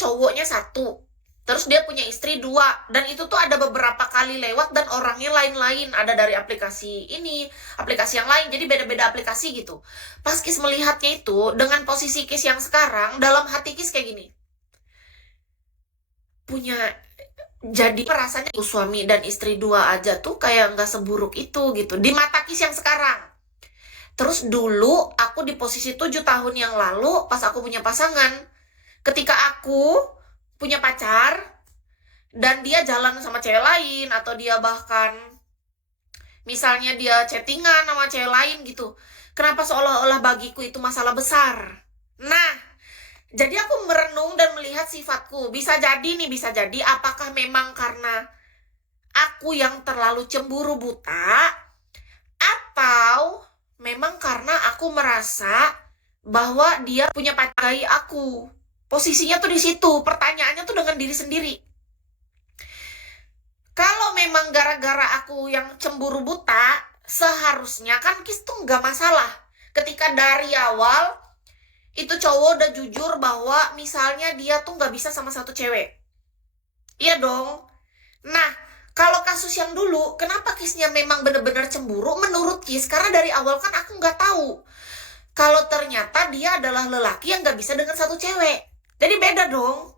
cowoknya satu, terus dia punya istri dua, dan itu tuh ada beberapa kali lewat dan orangnya lain-lain, ada dari aplikasi ini, aplikasi yang lain, jadi beda-beda aplikasi gitu. Pas Kis melihatnya itu dengan posisi Kis yang sekarang, dalam hati Kis kayak gini, punya, jadi rasanya tuh suami dan istri dua aja tuh kayak nggak seburuk itu gitu di mata Kis yang sekarang. Terus dulu aku di posisi 7 tahun yang lalu pas aku punya pasangan, ketika aku punya pacar dan dia jalan sama cewek lain, atau dia bahkan misalnya dia chattingan sama cewek lain gitu, kenapa seolah-olah bagiku itu masalah besar. Nah, jadi aku merenung dan melihat sifatku. Bisa jadi nih, bisa jadi apakah memang karena aku yang terlalu cemburu buta, atau memang karena aku merasa bahwa dia punya pacar aku. Posisinya tuh di situ, pertanyaannya tuh dengan diri sendiri. Kalau memang gara-gara aku yang cemburu buta, seharusnya kan Kis tuh nggak masalah. Ketika dari awal, itu cowok udah jujur bahwa misalnya dia tuh nggak bisa sama satu cewek. Iya dong. Nah, kalau kasus yang dulu, kenapa Kisnya memang bener-bener cemburu? Menurut Kis, karena dari awal kan aku nggak tahu kalau ternyata dia adalah lelaki yang nggak bisa dengan satu cewek. Jadi beda dong.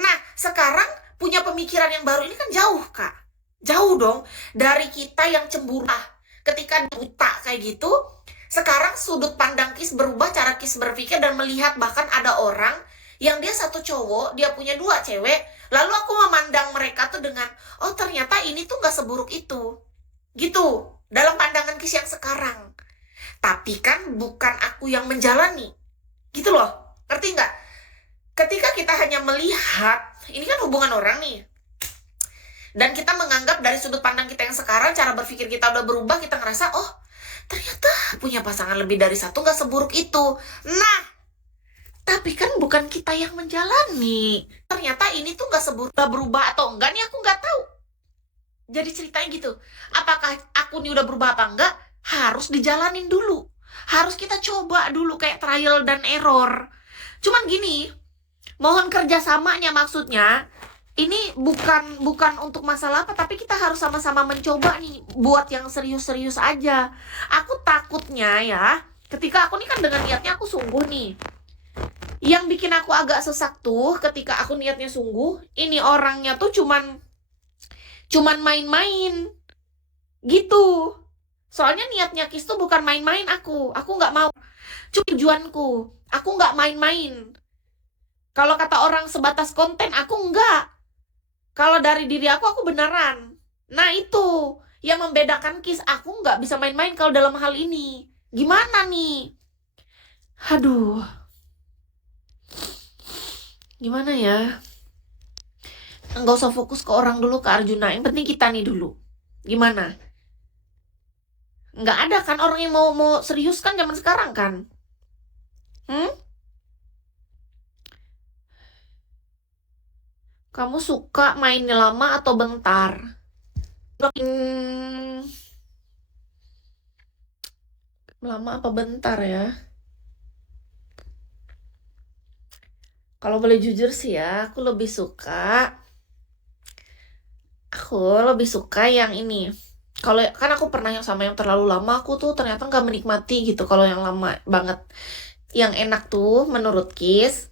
Nah, sekarang punya pemikiran yang baru ini kan jauh, Kak. Jauh dong dari kita yang cemburu. Ketika buta kayak gitu, sekarang sudut pandang Kis berubah, cara Kis berpikir dan melihat bahkan ada orang yang dia satu cowok, dia punya dua cewek, lalu aku memandang mereka tuh dengan, oh ternyata ini tuh gak seburuk itu. Gitu, dalam pandangan Kis yang sekarang. Tapi kan bukan aku yang menjalani. Gitu loh, ngerti nggak? Ketika kita hanya melihat, ini kan hubungan orang nih, dan kita menganggap dari sudut pandang kita yang sekarang, cara berpikir kita udah berubah, kita ngerasa, oh ternyata punya pasangan lebih dari satu gak seburuk itu. Nah, tapi kan bukan kita yang menjalani. Ternyata ini tuh gak seburuk, gak berubah atau enggak nih aku gak tahu. Jadi ceritanya gitu, apakah aku nih udah berubah apa enggak, harus dijalanin dulu. Harus kita coba dulu kayak trial dan error. Cuman gini, mohon kerjasamanya, maksudnya ini bukan untuk masalah apa, tapi kita harus sama-sama mencoba nih buat yang serius-serius aja. Aku takutnya ya, ketika aku nih kan dengan niatnya aku sungguh nih. Yang bikin aku agak sesak tuh ketika aku niatnya sungguh, ini orangnya tuh cuman main-main gitu. Soalnya niatnya Kis tuh bukan main-main, aku nggak mau. Cuma tujuanku, aku nggak main-main. Kalau kata orang sebatas konten, aku enggak. Kalau dari diri aku beneran. Nah itu yang membedakan Kis, aku nggak bisa main-main kalau dalam hal ini. Gimana nih? Aduh. Gimana ya? Nggak usah fokus ke orang dulu, ke Arjuna. Yang penting kita nih dulu. Gimana? Nggak ada kan orang yang mau serius kan zaman sekarang kan? Kamu suka mainnya lama atau bentar? Lama apa bentar ya? Kalau boleh jujur sih ya, aku lebih suka yang ini. Kalau kan aku pernah yang sama yang terlalu lama, aku tuh ternyata nggak menikmati gitu. Kalau yang lama banget, yang enak tuh menurut Kis,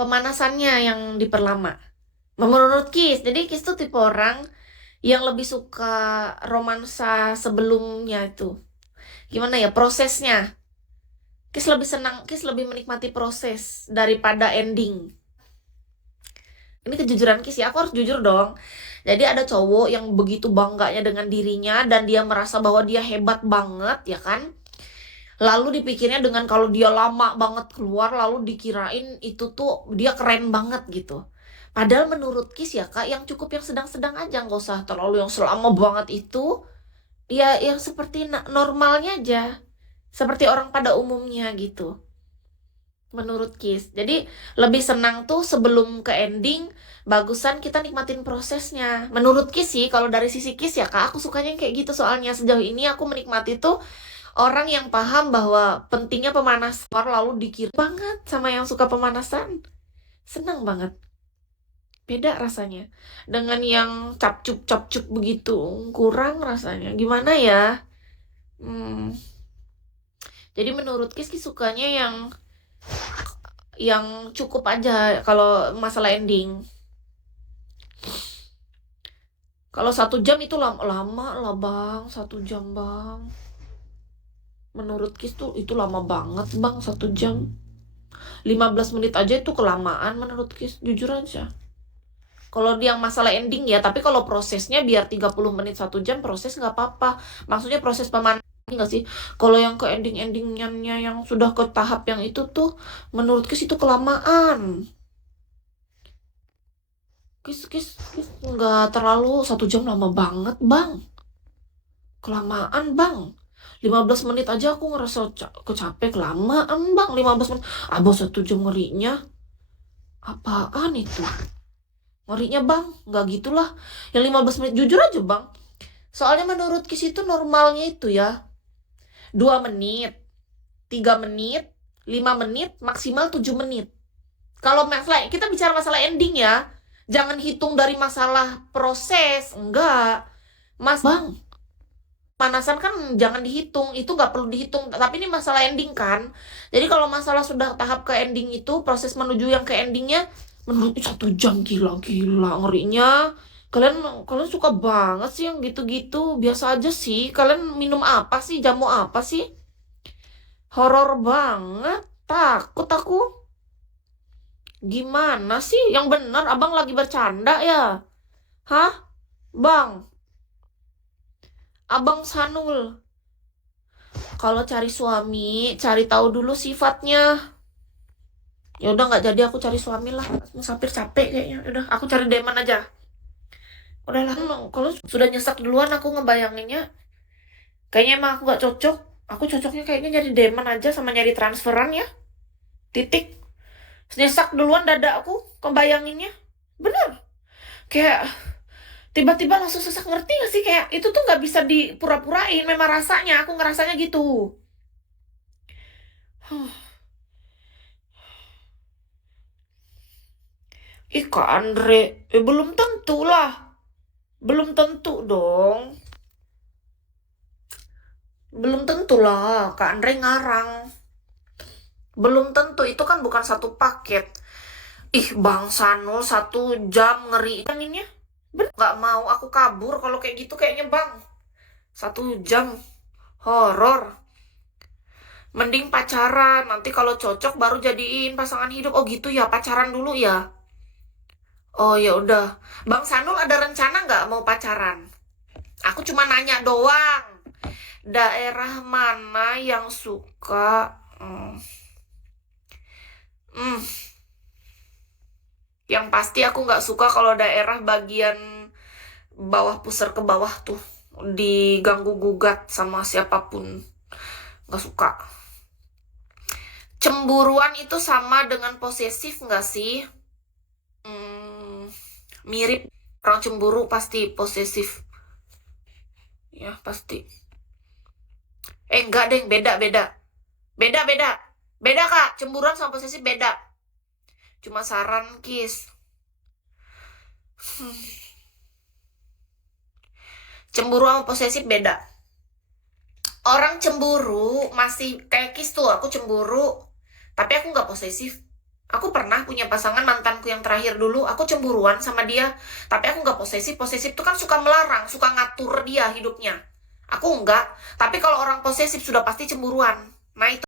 pemanasannya yang diperlama. Menurut Kis, jadi Kis tuh tipe orang yang lebih suka romansa sebelumnya itu. Gimana ya prosesnya? Kis lebih menikmati proses daripada ending. Ini kejujuran Kis ya, aku harus jujur dong. Jadi ada cowok yang begitu bangganya dengan dirinya dan dia merasa bahwa dia hebat banget ya kan. Lalu dipikirnya dengan kalau dia lama banget keluar, lalu dikirain itu tuh dia keren banget gitu. Padahal menurut Kis ya Kak, yang cukup yang sedang-sedang aja, nggak usah terlalu yang selama banget itu. Ya yang seperti normalnya aja. Seperti orang pada umumnya gitu. Menurut Kis. Jadi lebih senang tuh sebelum ke ending, bagusan kita nikmatin prosesnya. Menurut Kis sih, kalau dari sisi Kis ya Kak, aku sukanya yang kayak gitu. Soalnya sejauh ini aku menikmati tuh orang yang paham bahwa pentingnya pemanasan, lalu dikira banget sama yang suka pemanasan. Senang banget. Beda rasanya. Dengan yang capcup-capcup begitu. Kurang rasanya. Gimana ya? Jadi menurut Kiski sukanya yang cukup aja kalau masalah ending. Kalau 1 jam itu lama lah bang, 1 jam bang. Menurut Kis tuh itu lama banget bang, 1 jam. 15 menit aja itu kelamaan menurut Kis, jujur aja. Kalau dia masalah ending ya, tapi kalau prosesnya biar 30 menit 1 jam proses nggak apa-apa. Maksudnya proses pemanasan nggak sih? Kalau yang ke endingnya yang sudah ke tahap yang itu tuh, menurut Kis itu kelamaan. Kis nggak terlalu 1 jam lama banget bang. Kelamaan bang. 15 menit aja aku ngerasa kecapek, kelamaan bang 15 menit. Abang 1 jam ngerinya. Apaan itu? Ngerinya bang, nggak gitulah. Yang 15 menit jujur aja bang. Soalnya menurut Kis itu normalnya itu ya 2 menit, 3 menit, 5 menit, maksimal 7 menit. Kalau masalah, kita bicara masalah ending ya, jangan hitung dari masalah proses, enggak. Mas bang, panasan kan jangan dihitung, itu nggak perlu dihitung. Tapi ini masalah ending kan. Jadi kalau masalah sudah tahap ke ending itu, proses menuju yang ke endingnya, menurut 1 jam gila ngerinya. Kalian suka banget sih yang gitu-gitu. Biasa aja sih. Kalian minum apa sih? Jamu apa sih? Horor banget. Takut aku. Gimana sih? Yang bener abang lagi bercanda ya? Hah? Bang? Abang Sanul. Kalau cari suami, cari tahu dulu sifatnya. Ya udah nggak jadi aku cari suami lah. Musafir capek kayaknya. Udah aku cari Deman aja. Udahlah, kalau sudah nyesek duluan aku ngebayanginnya. Kayaknya emang aku nggak cocok. Aku cocoknya kayaknya nyari Deman aja sama nyari transferan ya. Titik. Nyesek duluan dada aku ngebayanginnya. Bener. Kayak tiba-tiba langsung sesak, ngerti gak sih? Kayak itu tuh nggak bisa dipura-purain. Memang rasanya, aku ngerasanya gitu. Ih Kak Andre, belum tentu lah. Belum tentu dong. Belum tentu lah, Kak Andre ngarang. Belum tentu, itu kan bukan satu paket. Ih Bang Sanul 1 jam ngeri. Anginnya, gak mau aku kabur kalau kayak gitu kayaknya Bang. 1 jam, horor. Mending pacaran, nanti kalau cocok baru jadiin pasangan hidup. Oh gitu ya, pacaran dulu ya. Oh ya udah, Bang Sanul ada rencana nggak mau pacaran? Aku cuma nanya doang. Daerah mana yang suka? Yang pasti aku nggak suka kalau daerah bagian bawah pusar ke bawah tuh diganggu gugat sama siapapun. Nggak suka. Cemburuan itu sama dengan posesif nggak sih? Mirip. Orang cemburu pasti posesif. Ya, pasti. Enggak deh, beda. Beda, Kak. Cemburuan sama posesif beda. Cuma saran, Kis. Cemburu sama posesif beda. Orang cemburu masih kayak Kis tuh, aku cemburu. Tapi aku nggak posesif. Aku pernah punya pasangan mantanku yang terakhir dulu, aku cemburuan sama dia. Tapi aku nggak posesif. Posesif tuh kan suka melarang, suka ngatur dia hidupnya. Aku enggak. Tapi kalau orang posesif sudah pasti cemburuan. Nah itu.